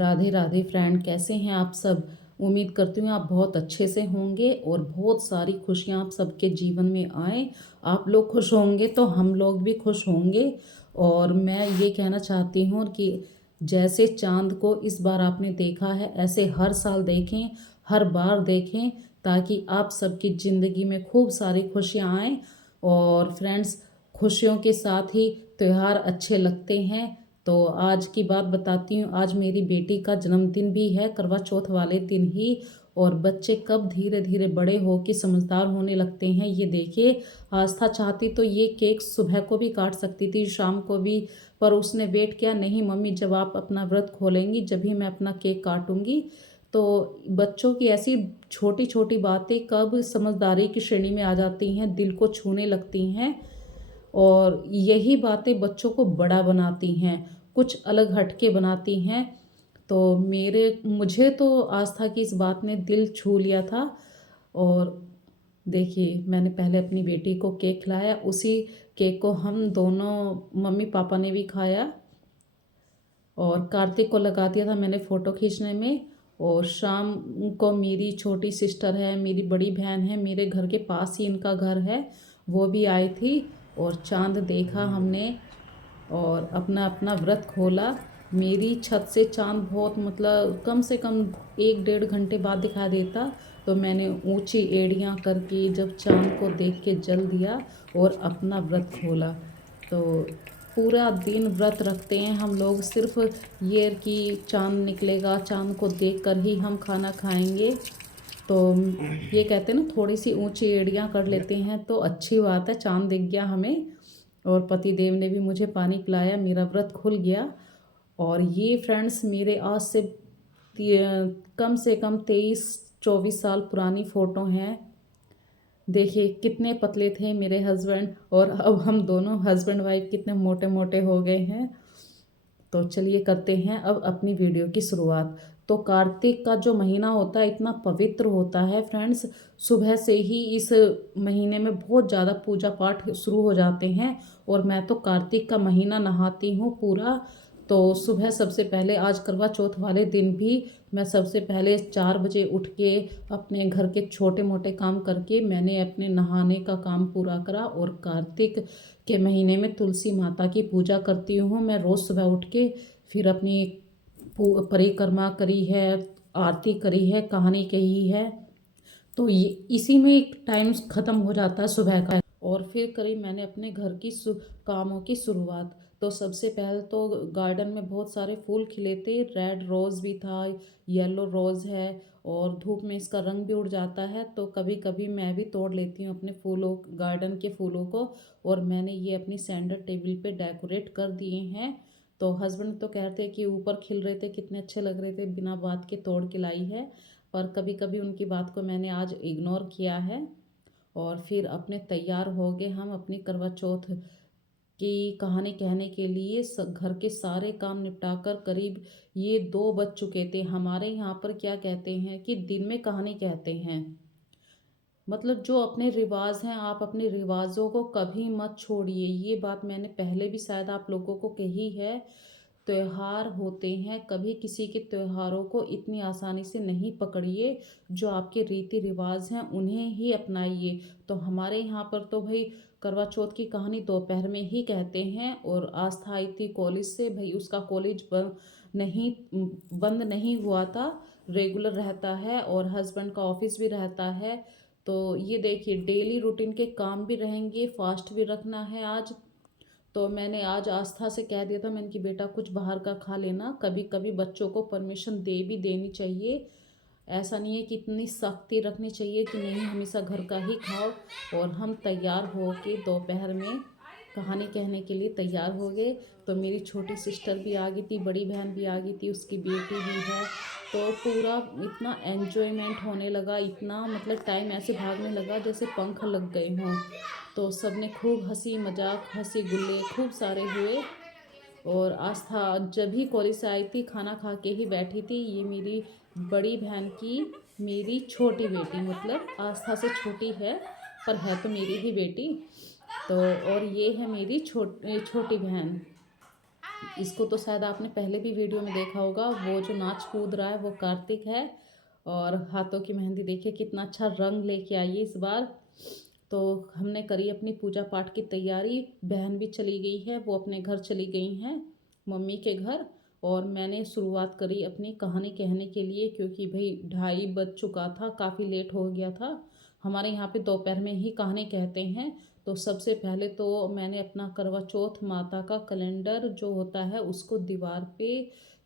Radhe Radhe friend, कैसे हैं आप सब। उम्मीद करती हूँ आप बहुत अच्छे से होंगे और बहुत सारी खुशियाँ आप सबके जीवन में आए। आप लोग खुश होंगे तो हम लोग भी खुश होंगे। और मैं ये कहना चाहती हूँ कि जैसे चांद को इस बार आपने देखा है, ऐसे हर साल देखें, हर बार देखें, ताकि आप सबकी ज़िंदगी में खूब सारी खुशियाँ आएँ। और फ्रेंड्स, खुशियों के साथ ही त्यौहार अच्छे लगते हैं। तो आज की बात बताती हूँ। आज मेरी बेटी का जन्मदिन भी है, करवा चौथ वाले दिन ही। और बच्चे कब धीरे धीरे बड़े हो के समझदार होने लगते हैं, ये देखिए। आस्था चाहती तो ये केक सुबह को भी काट सकती थी, शाम को भी, पर उसने वेट किया, नहीं मम्मी, जब आप अपना व्रत खोलेंगी जब ही मैं अपना केक काटूंगी। तो बच्चों की ऐसी छोटी छोटी बातें कब समझदारी की श्रेणी में आ जाती हैं, दिल को छूने लगती हैं। और यही बातें बच्चों को बड़ा बनाती हैं, कुछ अलग हटके बनाती हैं। तो मुझे तो आस्था की इस बात ने दिल छू लिया था। और देखिए, मैंने पहले अपनी बेटी को केक खिलाया, उसी केक को हम दोनों मम्मी पापा ने भी खाया। और कार्तिक को लगा दिया था मैंने फ़ोटो खींचने में। और शाम को मेरी छोटी सिस्टर है, मेरी बड़ी बहन है, मेरे घर के पास ही इनका घर है, वो भी आई थी। और चांद देखा हमने और अपना अपना व्रत खोला। मेरी छत से चांद बहुत, मतलब कम से कम 1 डेढ़ घंटे बाद दिखाई देता। तो मैंने ऊंची एड़ियाँ करके जब चांद को देख के जल दिया और अपना व्रत खोला। तो पूरा दिन व्रत रखते हैं हम लोग, सिर्फ ये कि चांद निकलेगा, चांद को देखकर ही हम खाना खाएंगे। तो ये कहते हैं ना, थोड़ी सी ऊंची एड़ियाँ कर लेते हैं तो अच्छी बात है। चांद दिख गया हमें और पति देव ने भी मुझे पानी पिलाया, मेरा व्रत खुल गया। और ये फ्रेंड्स मेरे आज से कम से कम 23-24 साल पुरानी फ़ोटो हैं। देखिए कितने पतले थे मेरे हस्बैंड, और अब हम दोनों हस्बैंड वाइफ कितने मोटे मोटे हो गए हैं। तो चलिए करते हैं अब अपनी वीडियो की शुरुआत। तो कार्तिक का जो महीना होता है इतना पवित्र होता है फ्रेंड्स। सुबह से ही इस महीने में बहुत ज़्यादा पूजा पाठ शुरू हो जाते हैं। और मैं तो कार्तिक का महीना नहाती हूँ पूरा। तो सुबह सबसे पहले, आज करवा चौथ वाले दिन भी, मैं सबसे पहले 4 बजे उठ के अपने घर के छोटे मोटे काम करके मैंने अपने नहाने का काम पूरा करा। और कार्तिक के महीने में तुलसी माता की पूजा करती हूँ मैं रोज़ सुबह उठ के। फिर अपनी परिक्रमा करी है, आरती करी है, कहानी कही है। तो ये इसी में एक टाइम ख़त्म हो जाता है सुबह का। और फिर करी मैंने अपने घर की कामों की शुरुआत। तो सबसे पहले तो गार्डन में बहुत सारे फूल खिले थे, रेड रोज़ भी था, येलो रोज़ है। और धूप में इसका रंग भी उड़ जाता है, तो कभी कभी मैं भी तोड़ लेती हूँ अपने फूलों, गार्डन के फूलों को। और मैंने ये अपनी सेंटर टेबल पे डेकोरेट कर दिए हैं। तो हस्बैंड तो कहते हैं कि ऊपर खिल रहे थे, कितने अच्छे लग रहे थे, बिना बात के तोड़ के लाई है। पर कभी कभी उनकी बात को मैंने आज इग्नोर किया है। और फिर अपने तैयार हो गए हम अपनी करवा चौथ की कहानी कहने के लिए। घर के सारे काम निपटाकर करीब ये 2 बज चुके थे। हमारे यहाँ पर क्या कहते हैं कि दिन में कहानी कहते हैं, मतलब जो अपने रिवाज हैं, आप अपने रिवाजों को कभी मत छोड़िए। ये बात मैंने पहले भी शायद आप लोगों को कही है। त्योहार होते हैं, कभी किसी के त्योहारों को इतनी आसानी से नहीं पकड़िए। जो आपके रीति रिवाज हैं उन्हें ही अपनाइए। तो हमारे यहाँ पर तो भाई करवा चौथ की कहानी दोपहर में ही कहते हैं। और आस्था आई थी कॉलेज से, भाई उसका कॉलेज बंद नहीं हुआ था, रेगुलर रहता है। और हस्बैंड का ऑफिस भी रहता है। तो ये देखिए, डेली रूटीन के काम भी रहेंगे, फास्ट भी रखना है आज। तो मैंने आज आस्था से कह दिया था, मैंने कि बेटा कुछ बाहर का खा लेना, कभी कभी बच्चों को परमिशन दे भी देनी चाहिए। ऐसा नहीं है कि इतनी सख्ती रखनी चाहिए कि नहीं हमेशा घर का ही खाओ। और हम तैयार हो के दोपहर में कहानी कहने के लिए तैयार हो गए। तो मेरी छोटी सिस्टर भी आ गई थी, बड़ी बहन भी आ गई थी, उसकी बेटी भी है। तो पूरा इतना एन्जॉयमेंट होने लगा, इतना मतलब टाइम ऐसे भागने लगा जैसे पंख लग गए हों। तो सब ने खूब हंसी मजाक, हंसी गुल्ले खूब सारे हुए। और आस्था जब भी कॉलेज से आई थी खाना खा के ही बैठी थी। ये मेरी बड़ी बहन की मेरी छोटी बेटी, मतलब आस्था से छोटी है पर है तो मेरी ही बेटी। तो और ये है मेरी छोटी बहन। इसको तो शायद आपने पहले भी वीडियो में देखा होगा। वो जो नाच कूद रहा है वो कार्तिक है। और हाथों की मेहंदी देखिए कितना अच्छा रंग लेके आई है इस बार। तो हमने करी अपनी पूजा पाठ की तैयारी। बहन भी चली गई है, वो अपने घर चली गई हैं, मम्मी के घर। और मैंने शुरुआत करी अपनी कहानी कहने के लिए, क्योंकि भाई 2:30 बज चुका था, काफ़ी लेट हो गया था। हमारे यहाँ पे दोपहर में ही कहानी कहते हैं। तो सबसे पहले तो मैंने अपना करवा चौथ माता का कैलेंडर जो होता है उसको दीवार पे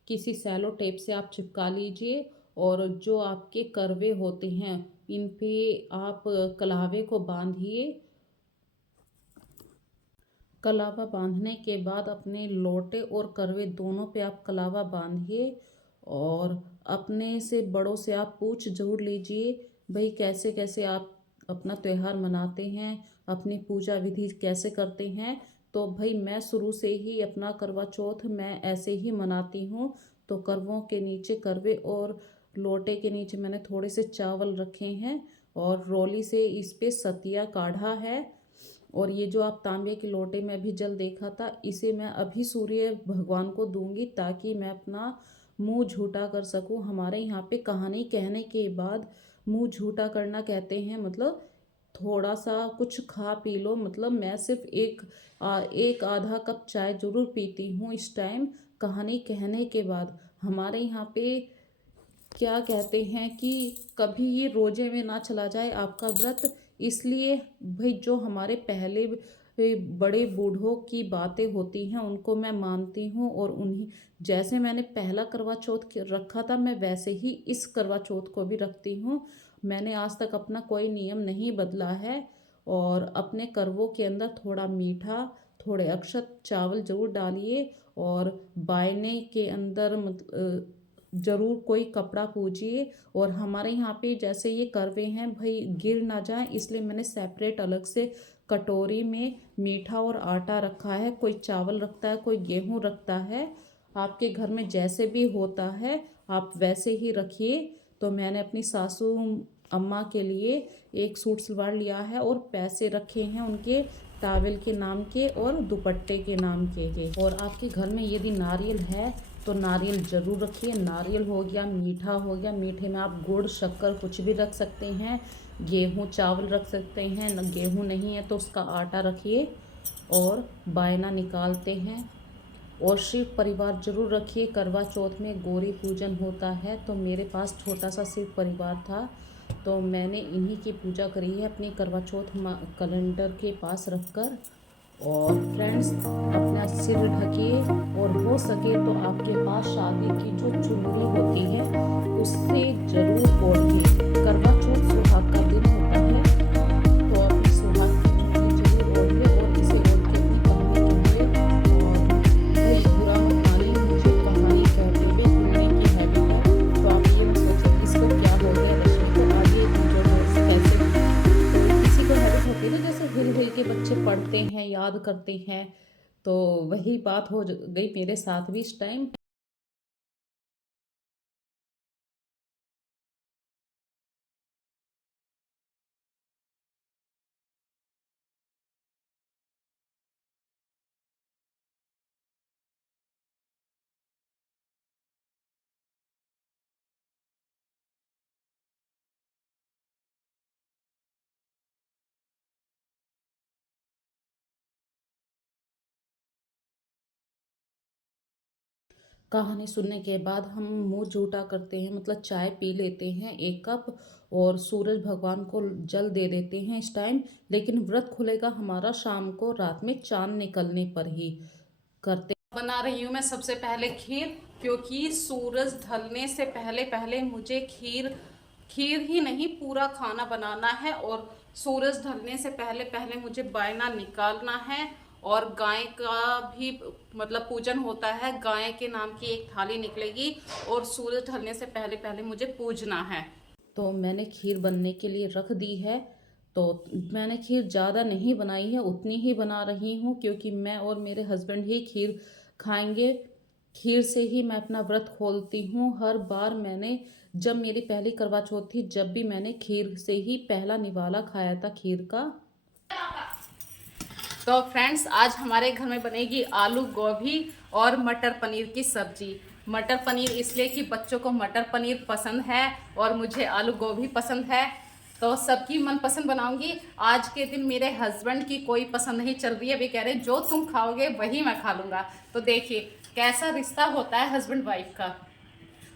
किसी सेलो टेप से आप चिपका लीजिए। और जो आपके करवे होते हैं इन पे आप कलावे को बांधिए। कलावा बांधने के बाद अपने लोटे और करवे दोनों पे आप कलावा बांधिए। और अपने से बड़ों से आप पूछ जरूर लीजिए भाई कैसे कैसे आप अपना त्यौहार मनाते हैं, अपनी पूजा विधि कैसे करते हैं। तो भाई मैं शुरू से ही अपना करवा चौथ मैं ऐसे ही मनाती हूँ। तो करवों के नीचे करवे और लोटे के नीचे मैंने थोड़े से चावल रखे हैं और रोली से इस पे सतिया काढ़ा है। और ये जो आप तांबे के लोटे में भी जल देखा था, इसे मैं अभी सूर्य भगवान को दूंगी ताकि मैं अपना मुंह झूठा कर सकूं। हमारे यहाँ पे कहानी कहने के बाद मुंह झूठा करना कहते हैं, मतलब थोड़ा सा कुछ खा पी लो। मतलब मैं सिर्फ एक आधा कप चाय जरूर पीती हूँ इस टाइम कहानी कहने के बाद। हमारे यहाँ पे क्या कहते हैं कि कभी ये रोजे में ना चला जाए आपका व्रत। इसलिए भाई जो हमारे पहले बड़े बूढ़ों की बातें होती हैं उनको मैं मानती हूँ। और उन्हीं जैसे मैंने पहला करवा चौथ रखा था मैं वैसे ही इस करवा चौथ को भी रखती हूँ। मैंने आज तक अपना कोई नियम नहीं बदला है। और अपने करवों के अंदर थोड़ा मीठा, थोड़े अक्षत चावल जरूर डालिए। और बायने के अंदर ज़रूर कोई कपड़ा पूजिए। और हमारे यहाँ पे जैसे ये करवे हैं भाई गिर ना जाए, इसलिए मैंने सेपरेट अलग से कटोरी में मीठा और आटा रखा है। कोई चावल रखता है, कोई गेहूँ रखता है। आपके घर में जैसे भी होता है आप वैसे ही रखिए। तो मैंने अपनी सासू अम्मा के लिए एक सूट सलवार लिया है और पैसे रखे हैं उनके टावल के नाम के और दुपट्टे के नाम के। और आपके घर में यदि नारियल है तो नारियल ज़रूर रखिए। नारियल हो गया, मीठा हो गया, मीठे में आप गुड़ शक्कर कुछ भी रख सकते हैं। गेहूँ चावल रख सकते हैं, न गेहूँ नहीं है तो उसका आटा रखिए। और बायना निकालते हैं। और शिव परिवार जरूर रखिए। करवा चौथ में गौरी पूजन होता है, तो मेरे पास छोटा सा शिव परिवार था तो मैंने इन्हीं की पूजा करी है अपनी करवा चौथ कैलेंडर के पास रखकर। और फ्रेंड्स अपना सिर ढकिए। और हो सके तो आपके पास शादी की जो चुनरी होती है उससे जरूर ओढ़िए। करवा चौथ सुहाग का दिन होता है तो अपनी सुहाग की चुनरी जरूर ओढ़िए और इसे ओढ़ के अपनी कहानी कहिए। और भाई बुरा मत मानिए, मुझे कहानी कहते हुए हिलने की हैबिट है। तो आप ये मत सोचिए इसको क्या हो गया रश्मि को, आगे जो कैसे। तो किसी को हैबिट होती है ना, जैसे हिल हिल के बच्चे पढ़ते हैं याद करते हैं। तो वही बात हो गई मेरे साथ भी इस टाइम। कहानी सुनने के बाद हम मुंह झूठा करते हैं, मतलब चाय पी लेते हैं 1 कप। और सूरज भगवान को जल दे देते हैं इस टाइम। लेकिन व्रत खुलेगा हमारा शाम को, रात में चांद निकलने पर ही करते। बना रही हूँ मैं सबसे पहले खीर, क्योंकि सूरज ढलने से पहले पहले मुझे खीर खीर ही नहीं पूरा खाना बनाना है। और सूरज ढलने से पहले पहले मुझे बायना निकालना है। और गाय का भी मतलब पूजन होता है, गाय के नाम की एक थाली निकलेगी और सूरज ढलने से पहले पहले मुझे पूजना है। तो मैंने खीर बनने के लिए रख दी है। तो मैंने खीर ज़्यादा नहीं बनाई है, उतनी ही बना रही हूँ क्योंकि मैं और मेरे हस्बैंड ही खीर खाएंगे। खीर से ही मैं अपना व्रत खोलती हूँ हर बार। मैंने जब मेरी पहली करवा चौथ थी जब भी मैंने खीर से ही पहला निवाला खाया था खीर का। तो फ्रेंड्स, आज हमारे घर में बनेगी आलू गोभी और मटर पनीर की सब्जी। मटर पनीर इसलिए कि बच्चों को मटर पनीर पसंद है और मुझे आलू गोभी पसंद है, तो सबकी मनपसंद बनाऊंगी। आज के दिन मेरे हस्बैंड की कोई पसंद नहीं चल रही है, वे कह रहे हैं जो तुम खाओगे वही मैं खा लूँगा। तो देखिए कैसा रिश्ता होता है हस्बैंड वाइफ का।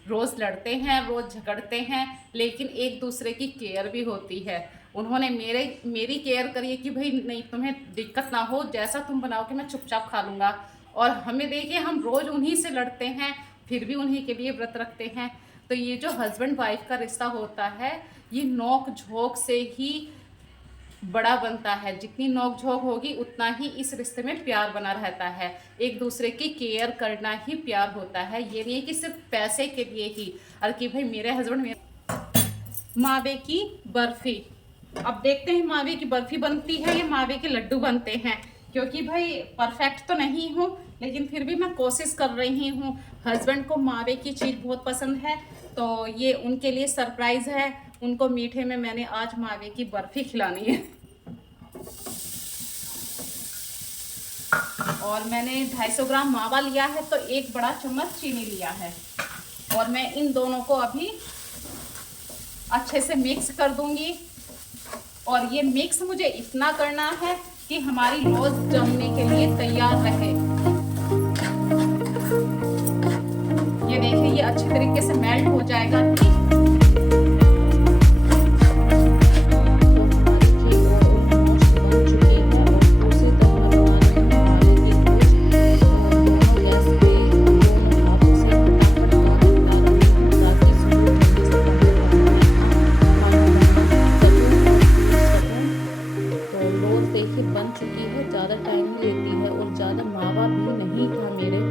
रोज़ लड़ते हैं, रोज़ झगड़ते हैं, लेकिन एक दूसरे की केयर भी होती है। उन्होंने मेरी केयर करी है कि भाई नहीं, तुम्हें दिक्कत ना हो, जैसा तुम बनाओगे मैं चुपचाप खा लूँगा। और हमें देखिए, हम रोज़ उन्हीं से लड़ते हैं, फिर भी उन्हीं के लिए व्रत रखते हैं। तो ये जो हस्बैंड वाइफ का रिश्ता होता है, ये नोक झोंक से ही बड़ा बनता है। जितनी नोक-झोंक होगी उतना ही इस रिश्ते में प्यार बना रहता है। एक दूसरे की केयर करना ही प्यार होता है। ये नहीं है कि सिर्फ पैसे के लिए ही, और कि भाई मेरे हस्बैंड मावे की बर्फी। अब देखते हैं मावे की बर्फी बनती है या मावे के लड्डू बनते हैं, क्योंकि भाई परफेक्ट तो नहीं हूँ, लेकिन फिर भी मैं कोशिश कर रही हूँ। हस्बैंड को मावे की चीज़ बहुत पसंद है, तो ये उनके लिए सरप्राइज़ है। उनको मीठे में मैंने आज मावे की बर्फी खिलानी है। और मैंने 250 ग्राम मावा लिया है, तो एक बड़ा चम्मच चीनी लिया है। और मैं इन दोनों को अभी अच्छे से मिक्स कर दूंगी। और ये मिक्स मुझे इतना करना है कि हमारी लौज जमने के लिए तैयार रहे। ये देखिए, ये अच्छे तरीके से मेल्ट हो जाएगा। बन चुकी है, ज़्यादा टाइम नहीं लेती है और ज़्यादा मावा भी नहीं था मेरे।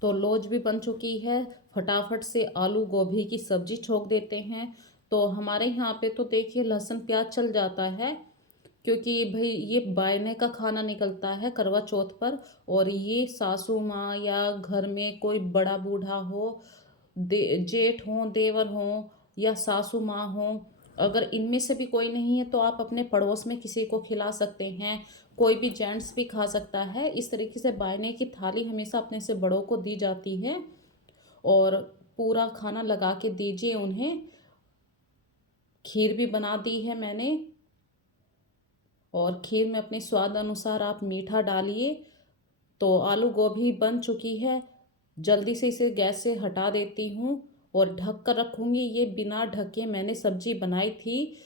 तो लौज भी बन चुकी है। फटाफट से आलू गोभी की सब्जी छोक देते हैं। तो हमारे यहाँ पे तो देखिए लहसुन प्याज चल जाता है, क्योंकि भाई ये बायने का खाना निकलता है करवा चौथ पर। और ये सासू माँ या घर में कोई बड़ा बूढ़ा हो, जेठ हो, देवर हो या सासू माँ हो, अगर इनमें से भी कोई नहीं है तो आप अपने पड़ोस में किसी को खिला सकते हैं। कोई भी जेंट्स भी खा सकता है। इस तरीके से बायने की थाली हमेशा अपने से बड़ों को दी जाती है और पूरा खाना लगा के दीजिए उन्हें। खीर भी बना दी है मैंने, और खीर में अपने स्वाद अनुसार आप मीठा डालिए। तो आलू गोभी बन चुकी है। जल्दी से इसे गैस से हटा देती हूँ और ढक कर रखूँगी। ये बिना ढके मैंने सब्जी बनाई थी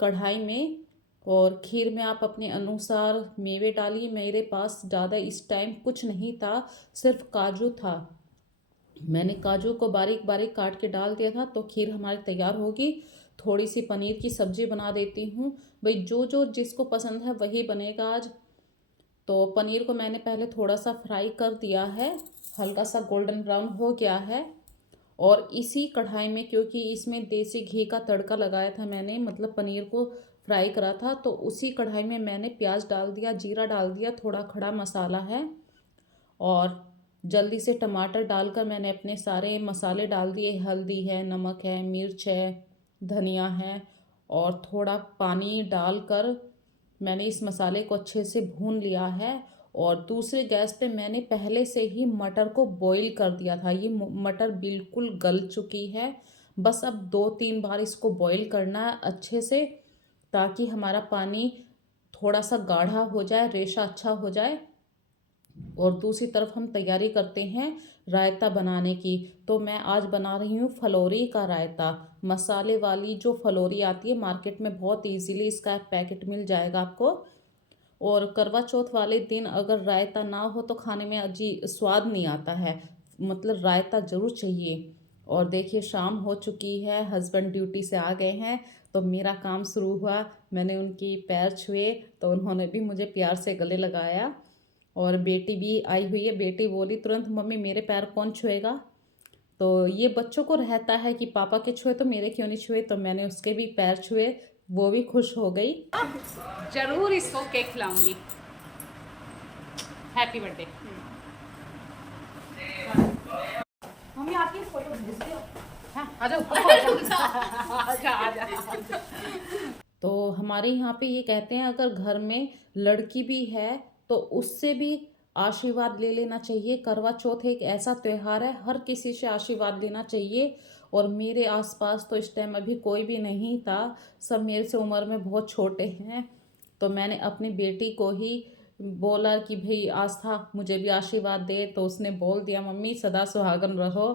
कढ़ाई में। और खीर में आप अपने अनुसार मेवे डालिए। मेरे पास ज़्यादा इस टाइम कुछ नहीं था, सिर्फ काजू था। मैंने काजू को बारीक बारीक काट के डाल दिया था। तो खीर हमारी तैयार होगी। थोड़ी सी पनीर की सब्जी बना देती हूँ। भाई जो जो जिसको पसंद है वही बनेगा आज। तो पनीर को मैंने पहले थोड़ा सा फ्राई कर दिया है, हल्का सा गोल्डन ब्राउन हो गया है। और इसी कढ़ाई में, क्योंकि इसमें देसी घी का तड़का लगाया था मैंने, मतलब पनीर को फ्राई करा था, तो उसी कढ़ाई में मैंने प्याज डाल दिया, जीरा डाल दिया, थोड़ा खड़ा मसाला है। और जल्दी से टमाटर डालकर मैंने अपने सारे मसाले डाल दिए। हल्दी है, नमक है, मिर्च है, धनिया है। और थोड़ा पानी डालकर मैंने इस मसाले को अच्छे से भून लिया है और दूसरे गैस पे मैंने पहले से ही मटर को बॉईल कर दिया था। ये मटर बिल्कुल गल चुकी है। बस अब 2-3 बार इसको बॉईल करना है अच्छे से, ताकि हमारा पानी थोड़ा सा गाढ़ा हो जाए, रेशा अच्छा हो जाए। और दूसरी तरफ हम तैयारी करते हैं रायता बनाने की। तो मैं आज बना रही हूँ फलोरी का रायता। मसाले वाली जो फलोरी आती है मार्केट में, बहुत इजीली इसका पैकेट मिल जाएगा आपको। और करवा चौथ वाले दिन अगर रायता ना हो तो खाने में स्वाद नहीं आता है, मतलब रायता ज़रूर चाहिए। और देखिए शाम हो चुकी है, हस्बैंड ड्यूटी से आ गए हैं, तो मेरा काम शुरू हुआ। मैंने उनकी पैर छुए तो उन्होंने भी मुझे प्यार से गले लगाया। और बेटी भी आई हुई है, बेटी बोली तुरंत मम्मी मेरे पैर कौन छुएगा। तो ये बच्चों को रहता है कि पापा के छुए तो मेरे क्यों नहीं छुए, तो मैंने उसके भी पैर छुए, वो भी खुश हो गई। जरूर इसको केक खिलाऊंगी। Happy birthday. मम्मी आपकी फोटो भेज दो। हाँ, आ जाओ आजा आजा। तो हमारे यहाँ पे ये कहते हैं अगर घर में लड़की भी है तो उससे भी आशीर्वाद ले लेना चाहिए। करवा चौथ एक ऐसा त्यौहार है, हर किसी से आशीर्वाद लेना चाहिए। और मेरे आसपास तो इस टाइम अभी कोई भी नहीं था, सब मेरे से उम्र में बहुत छोटे हैं। तो मैंने अपनी बेटी को ही बोला कि भाई आस्था मुझे भी आशीर्वाद दे, तो उसने बोल दिया मम्मी सदा सुहागन रहो।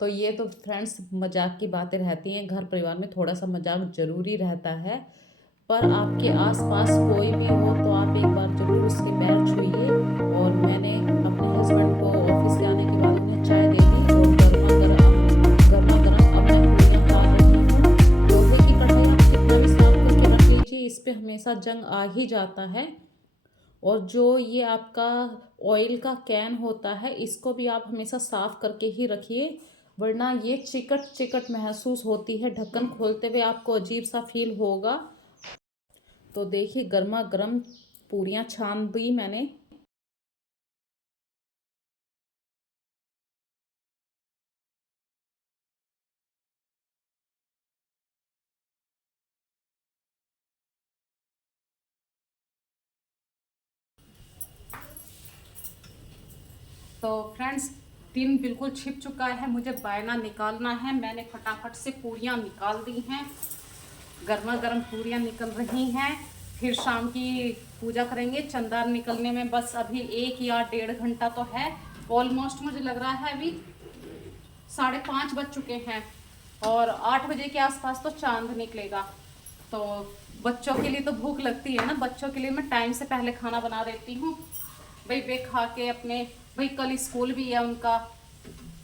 तो ये तो फ्रेंड्स मजाक की बातें रहती हैं, घर परिवार में थोड़ा सा मजाक ज़रूरी रहता है। पर आपके आसपास कोई भी हो तो आप एक बार ज़रूर उसके पैर छूइए। और मैंने अपने हस्बैंड को ऑफिस से आने के बाद उन्हें चाय दे दी और गर्मा गर्म अब मैं पूरियाँ तल रही हूँ। लोहे की कढ़ाई आप कितना भी साफ करके रख लीजिए, इस पर हमेशा जंग आ ही जाता है। और जो ये आपका ऑयल का कैन होता है इसको भी आप हमेशा साफ़ करके ही रखिए, वरना ये चिकट चिकट महसूस होती है। ढक्कन खोलते हुए आपको अजीब सा फील होगा। तो देखिए गर्मा गर्म पूरियाँ छान दी मैंने। तो फ्रेंड्स दिन बिल्कुल छिप चुका है, मुझे बायना निकालना है। मैंने फटाफट से पूरियाँ निकाल दी हैं, गर्मा गर्म पूरियाँ निकल रही हैं। फिर शाम की पूजा करेंगे। चंदा निकलने में बस अभी 1 या 1.5 घंटा तो है। ऑलमोस्ट मुझे लग रहा है अभी 5:30 बज चुके हैं और 8 बजे के आसपास तो चांद निकलेगा। तो बच्चों के लिए तो भूख लगती है ना, बच्चों के लिए मैं टाइम से पहले खाना बना देती हूँ। भाई वे खा के अपने, भाई कल स्कूल भी है उनका,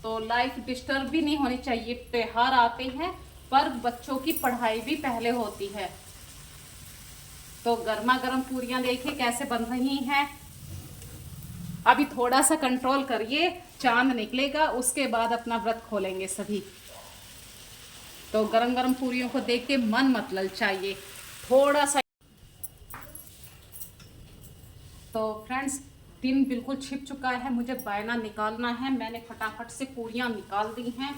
तो लाइफ डिस्टर्ब भी नहीं होनी चाहिए। त्योहार आते हैं पर बच्चों की पढ़ाई भी पहले होती है। तो गर्मा गर्म पूरियां देखिए कैसे बन रही हैं। अभी थोड़ा सा कंट्रोल करिए, चांद निकलेगा उसके बाद अपना व्रत खोलेंगे सभी। तो गरम गरम पूरियों को देख के मन मत ललचाइए, थोड़ा सा। तो फ्रेंड्स दिन बिल्कुल छिप चुका है, मुझे बायना निकालना है। मैंने फटाफट से पूरियां निकाल दी हैं,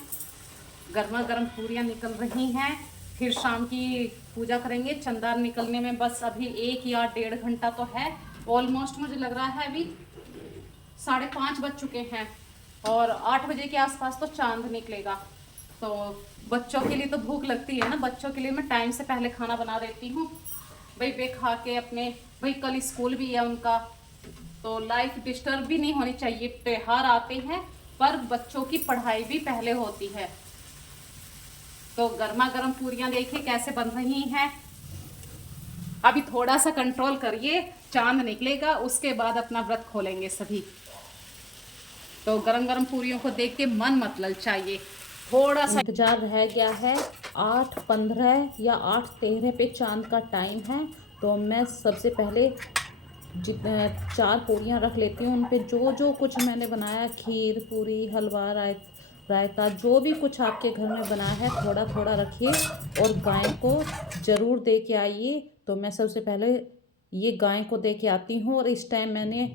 गर्मा गर्म पूरियां निकल रही हैं। फिर शाम की पूजा करेंगे। चंदा निकलने में बस अभी 1 या 1.5 घंटा तो है। ऑलमोस्ट मुझे लग रहा है अभी 5:30 बज चुके हैं और 8 बजे के आसपास तो चांद निकलेगा। तो बच्चों के लिए तो भूख लगती है ना, बच्चों के लिए मैं टाइम से पहले खाना बना देती हूँ। भाई वे खा के अपने, भाई कल स्कूल भी है उनका, तो लाइफ डिस्टर्ब भी नहीं होनी चाहिए। त्योहार आते हैं पर बच्चों की पढ़ाई भी पहले होती है। तो गर्मा गर्म पूरियां देखिए कैसे बन रही हैं। अभी थोड़ा सा कंट्रोल करिए, चांद निकलेगा उसके बाद अपना व्रत खोलेंगे सभी। तो गरम गरम पूरियों को देख के मन मत ललचाइए, थोड़ा सा इंतज़ार रह गया है। 8:15 या 8:13 पे चांद का टाइम है। तो मैं सबसे पहले जितने 4 पूरियाँ रख लेती हूँ, उन पे जो जो कुछ मैंने बनाया, खीर पूरी हलवा रायता जो भी कुछ आपके घर में बना है थोड़ा थोड़ा रखिए और गाय को ज़रूर दे के आइए। तो मैं सबसे पहले ये गाय को दे के आती हूँ। और इस टाइम मैंने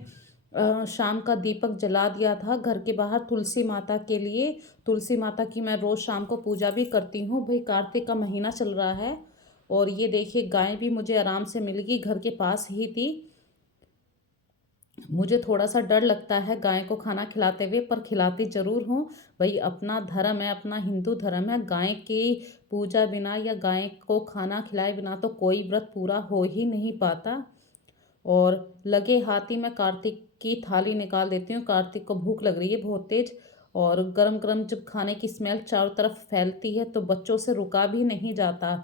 शाम का दीपक जला दिया था घर के बाहर तुलसी माता के लिए। तुलसी माता की मैं रोज़ शाम को पूजा भी करती हूँ। भाई कार्तिक का महीना चल रहा है और ये देखिए गाय भी मुझे आराम से मिल गई, घर के पास ही थी। मुझे थोड़ा सा डर लगता है गाय को खाना खिलाते हुए, पर खिलाती ज़रूर हूँ। भाई अपना धर्म है, अपना हिंदू धर्म है, गाय की पूजा बिना या गाय को खाना खिलाए बिना तो कोई व्रत पूरा हो ही नहीं पाता। और लगे हाथ ही मैं कार्तिक की थाली निकाल देती हूँ। कार्तिक को भूख लग रही है बहुत तेज, और गरम गरम जब खाने की स्मेल चारों तरफ फैलती है तो बच्चों से रुका भी नहीं जाता।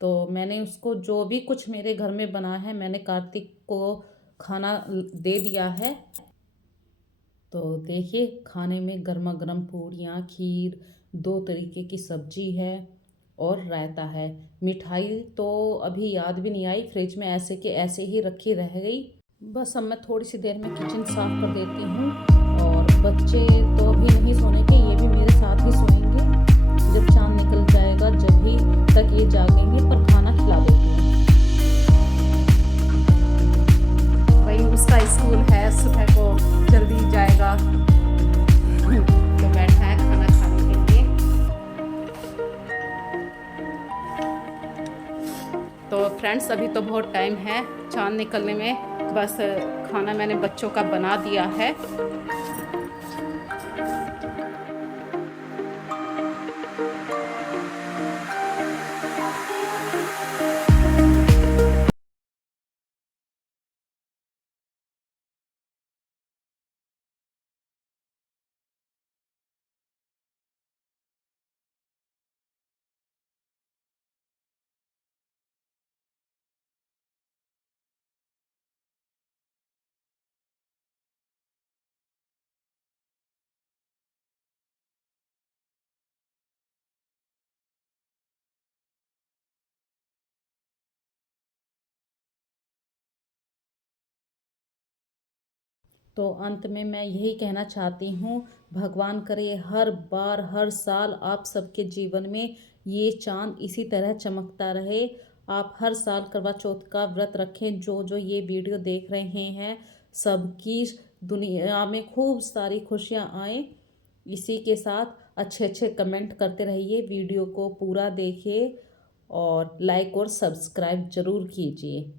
तो मैंने उसको जो भी कुछ मेरे घर में बना है मैंने कार्तिक को खाना दे दिया है। तो देखिए खाने में गर्मा गर्म पूड़ियाँ, खीर, दो तरीके की सब्जी है और रायता है। मिठाई तो अभी याद भी नहीं आई, फ्रिज में ऐसे के ऐसे ही रखी रह गई। बस अब मैं थोड़ी सी देर में किचन साफ कर देती हूँ। और बच्चे तो अभी नहीं सोने के, ये भी मेरे साथ ही सोएंगे। जब चाँद निकल जाएगा जब ही तक ये जागेंगे, पर खाना खिला देती हूँ। भाई उसका स्कूल है, सुबह को जल्दी जाएगा तो बैठा है खाना खाने के लिए। तो फ्रेंड्स अभी तो बहुत टाइम है चाँद निकलने में, बस खाना मैंने बच्चों का बना दिया है। तो अंत में मैं यही कहना चाहती हूँ, भगवान करे हर बार हर साल आप सबके जीवन में ये चाँद इसी तरह चमकता रहे। आप हर साल करवा चौथ का व्रत रखें। जो जो ये वीडियो देख रहे हैं सबकी दुनिया में खूब सारी खुशियाँ आए। इसी के साथ अच्छे अच्छे कमेंट करते रहिए, वीडियो को पूरा देखिए और लाइक और सब्सक्राइब ज़रूर कीजिए।